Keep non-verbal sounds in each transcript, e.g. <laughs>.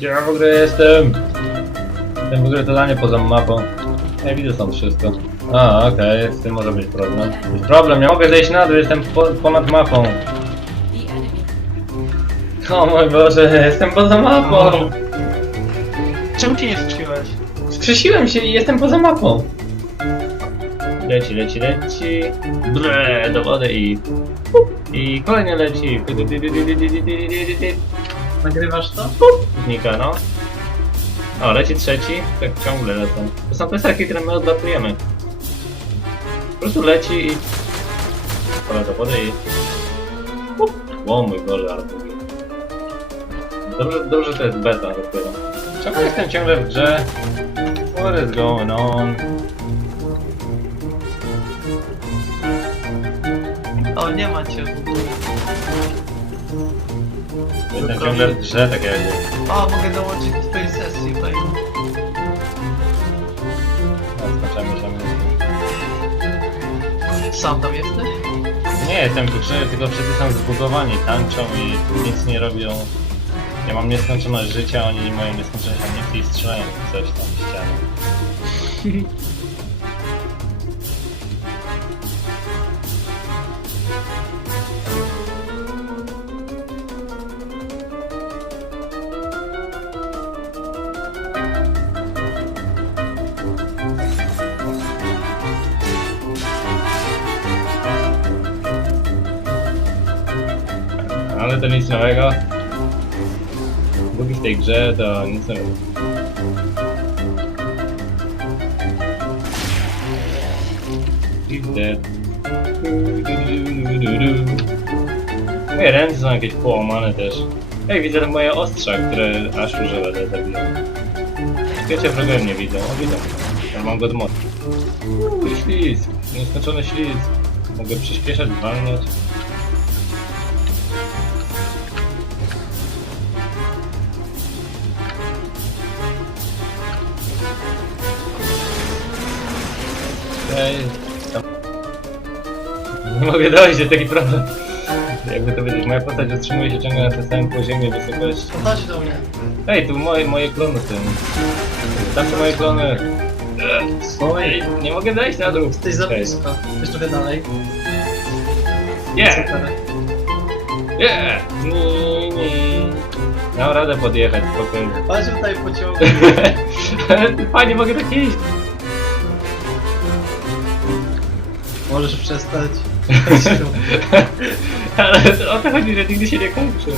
Gdzie ja w ogóle jestem? Jestem w ogóle totalnie poza mapą. Ja widzę stąd wszystko. A, okej, z tym może być problem. Jest problem, nie mogę zejść na dół, jestem po, ponad mapą. O mój Boże, jestem poza mapą! Czemu cię nie wstrzymałeś? Skrzesiłem się i jestem poza mapą. Leci, leci, leci. Bre, do wody i... I kolejny leci. Nagrywasz to? Znika, no. O, leci trzeci. Tak ciągle lecą. To są piosenki, które my odlatujemy. Po prostu leci i... Pada do wody i... O mój Boże, ale długi. Dobrze, dobrze, to jest beta dopiero. Czemu jestem ciągle w grze? What is going on? O, nie ma Jestem ciągle w grze, tak jakby. O, mogę dołączyć do twojej sesji, fajnie. No, Skończymy się. Sam tam jesteś? Nie jestem w grze, tylko wszyscy są zbugowani, tańczą i nic nie robią. Ja mam nieskończoność życia, oni mają nieskończoność amunicji i strzelają coś tam w ścianę. <laughs> to nic nowego. Bugi w tej grze to nic nowego. Moje ręce są jakieś połamane też. Ej, widzę moje ostrza, które aż używa do zabicia. Wiecie, wrogowie mnie widzą. O, widzą. Ja mam go od mocy. Uuu, ślizg. Nieskończony ślizg. Mogę przyspieszać, walnąć. Nie mogę dojść do taki problem. Jakby to powiedzieć, moja postać utrzymuje się ciągle na tym samym poziomie wysokości. Chodź do mnie. Ej, tu moje, moje klony tym. Tam są moje klony. Ej, nie mogę dojść na dół. Jesteś za Ej. blisko. Jeszcze trochę dalej. Nie, Super. nie, nie, nie. Dam radę podjechać spokojnie. Chodź tutaj pociągu. <laughs> Fajnie, mogę tak iść. Możesz przestać. <laughs> <laughs> Ale o to chodzi, że nigdy się nie kończy.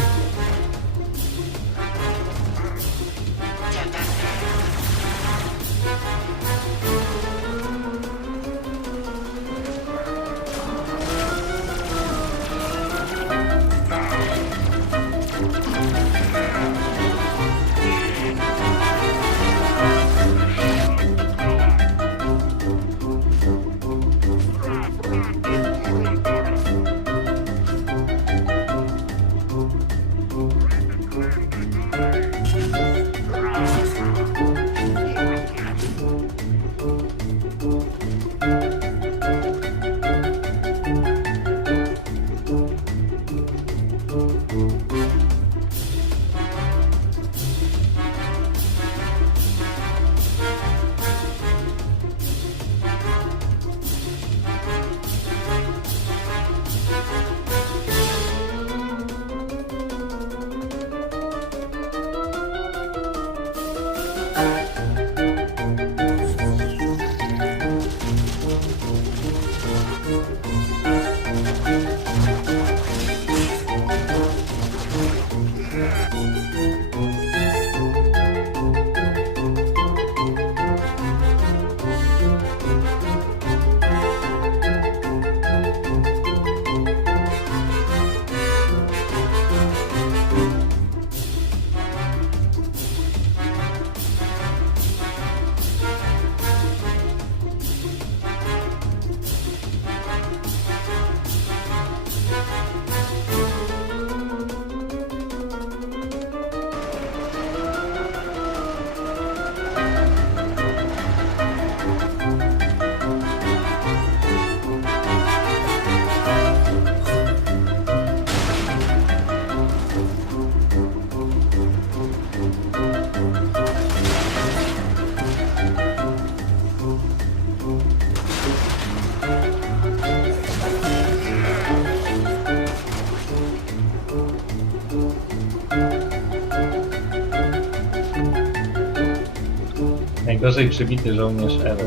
Najgorzej przybity żołnierz ever.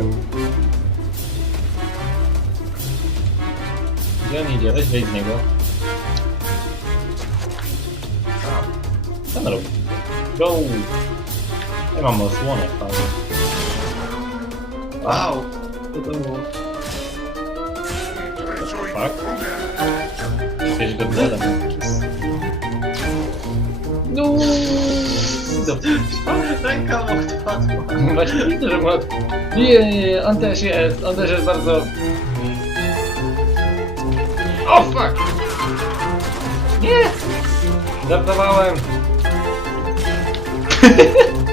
Gdzie on idzie? Weź wejdź z niego. Co on robi? Go! Ja mam osłonę, fajnie. Wow! Co to było? Fuck. Jesteś go bledem. No. Ręka mu odpadła. Właśnie widzę, że ma... Nie, nie, nie, on też jest, on też jest bardzo... O fuck! Nie! Żartowałem! <laughs>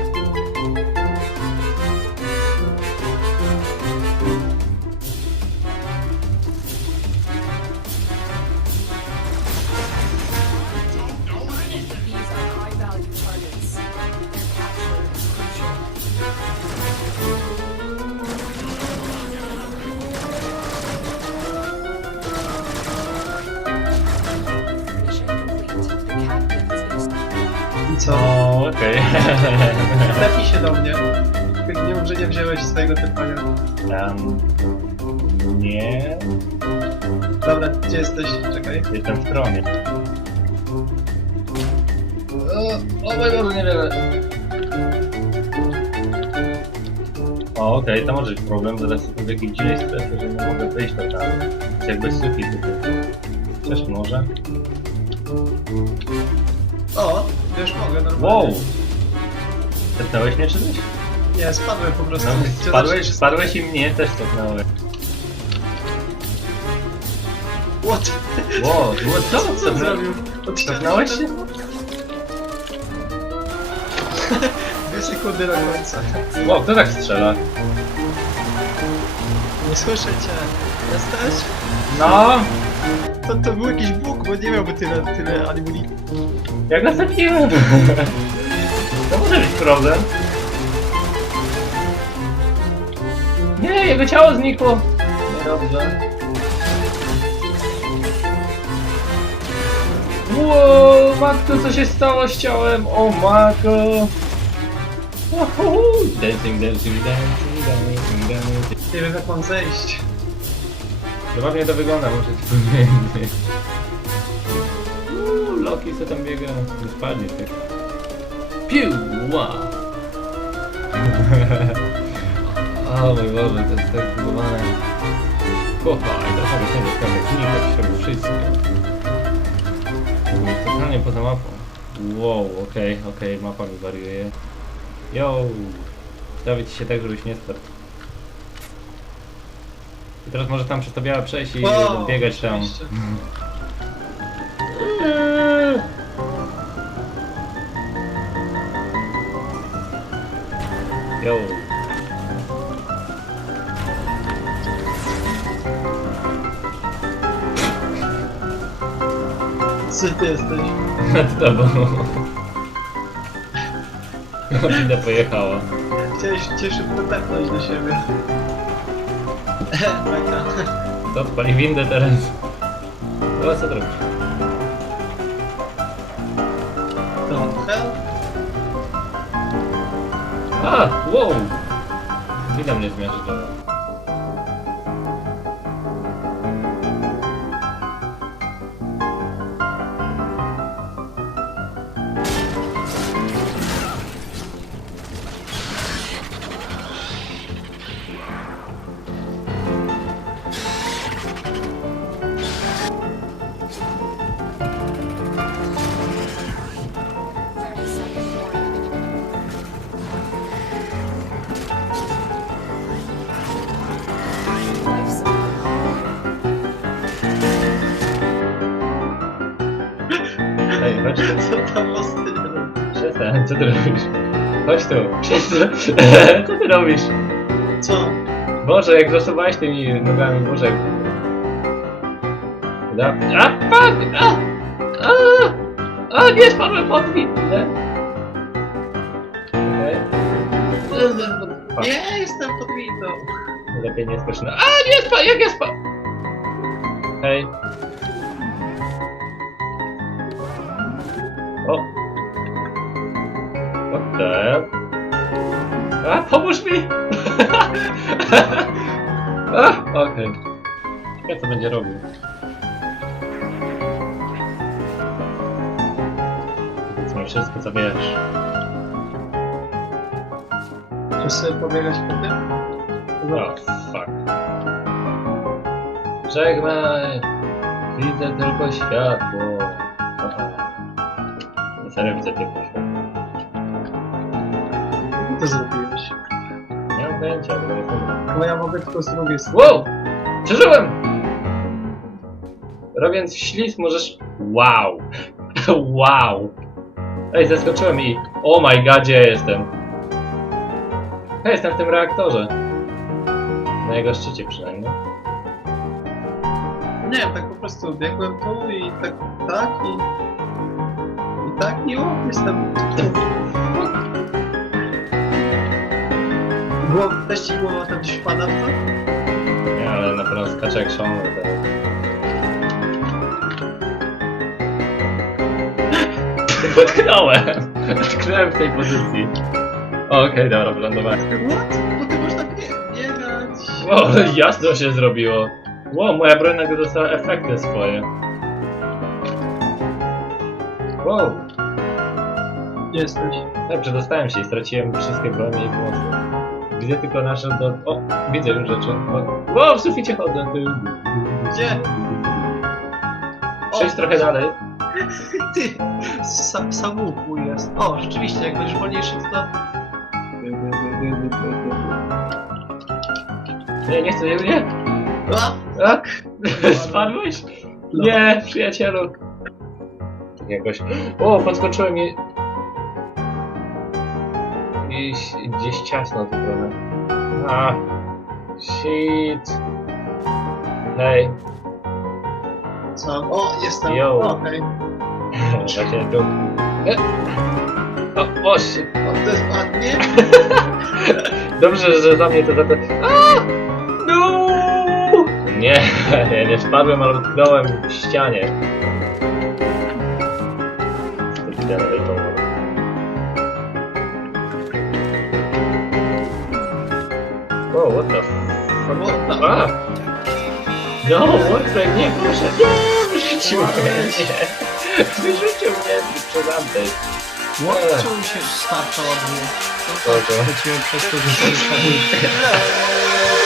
co? O, okej. <laughs> Lepi się do mnie. Nie mów, że nie wziąłeś swojego typania. Em, nie, Dobra, gdzie jesteś? Czekaj. jestem w tronie. O, o mój Boże, niewiele. O, okej, to może być problem, zaraz jestem w jakiejś dziwnej sytuacji, że nie mogę wyjść do tam. Jest jakby tutaj. Też może. O! Już mogę normalnie. Wow! Tepnąłeś mnie czy coś? Nie, spadłem po prostu. No, spadłeś, spadłeś i mnie też tepnąłeś. What? Wow, co? Co, co zrobił? Tepnąłeś się? <laughs> Dwie sekundy do końca. Wow, kto tak strzela? Nie słyszę cię. Jesteś? No! To, to był jakiś bóg, bo nie miałby tyle, tyle animuli. Ja go zabiłem! To może być problem. Nie, jego ciało znikło! Niedobrze. Wow, matko, co się stało z ciałem? O, matko! Dancing, dancing, dancing, dancing, dancing. Nie wiem jak mam zejść. Zabawnie to wygląda, może ci. Loki co tam biega, nie spadnie ty. Piu! Ła! <laughs> o mój Boże, to jest tak zbudowane. Kochaj, to sobie się dostawać znikać, robię wszystko. Totalnie poza mapą. Wow, okej, okej, mapa mi wariuje. Yo! Ustawić się tak, żebyś nie spadł. I teraz może tam przez to białe przejść i Wow, biegać tam. oczywiście. <laughs> Yo. Co ty jesteś? Nad tobą. Winda pojechała. Chciałeś cię szybko tepnąć do siebie. Ręka. To odpali windę teraz. Chyba co zrobisz? To hell? A! Wow! Winda mnie zmiażdżała. Thirty <laughs> co ty robisz? Chodź tu. <laughs> Co ty robisz? Co? Boże, jak zasuwałeś tymi nogami, Boże. Da... A, fuck! A! A! A, nie spadłem pod. Fuck. Nie, jestem pod windą. Lepiej nie skocz na... A, nie spadł! Jak ja spadł? Hej. Hell? A, pomóż mi! <laughs> Okej. Okay. co będzie robił. Powiedzmy wszystko, co wiesz. Chcesz sobie pobiegać po tym? No, fuck. Żegnaj! Widzę tylko światło. Aha. Serio widzę tylko Pojęcia, bo ja mogę tylko z drugiej strony. Wow! Przeżyłem! Robiąc ślizg możesz... Wow! <laughs> wow! Ej, zaskoczyłem i... Oh my god, gdzie ja jestem? Ja jestem w tym reaktorze. Na jego szczycie przynajmniej. Nie wiem, tak po prostu biegłem tu i tak, tak i... I tak i o, jestem... Głowa, też ci głowa tam gdzieś wpada w to? Nie, ale na pewno skacze jak szalony teraz. <laughs> Potknąłem! Potknąłem w tej pozycji. Okej, dobra, wylądowałem. What? Bo ty możesz tak nie, biegać. O, jasno się zrobiło. Wow, moja broń nagle dostała efekty swoje. Wow, Jesteś. tak, przedostałem się i straciłem wszystkie bronie i pomocy. Widzę tylko nasze do... O, widzę już rzeczy. O, wow, w suficie chodzę. Gdzie? Przejdź trochę dalej. <laughs> Ty, sam, samouku jest. O, rzeczywiście, jak będziesz wolniejszy, to... Nie, nie chcę, nie, nie. A! Tak? <laughs> Spadłeś? Nie, przyjacielu. Jakoś... O, podskoczyłem i... I gdzieś ciasno tu trochę. A, shit. Hej, Co? O, jestem. Yo. Okej. <laughs> właśnie tu. E. O, o, shit. O, to jest. <laughs> Dobrze, że za mnie to za to... No! Nie, <laughs> ja nie spadłem, ale utknąłem w ścianie. Stupid elevator. Wow, what the fuck? What the-! No, what the... Nie, proszę, nie! Wyrzucił mnie, nie! Wyrzucił mnie przez. What? Czemu się starcza ładnie? Straciłem przez to, że. <laughs> <laughs>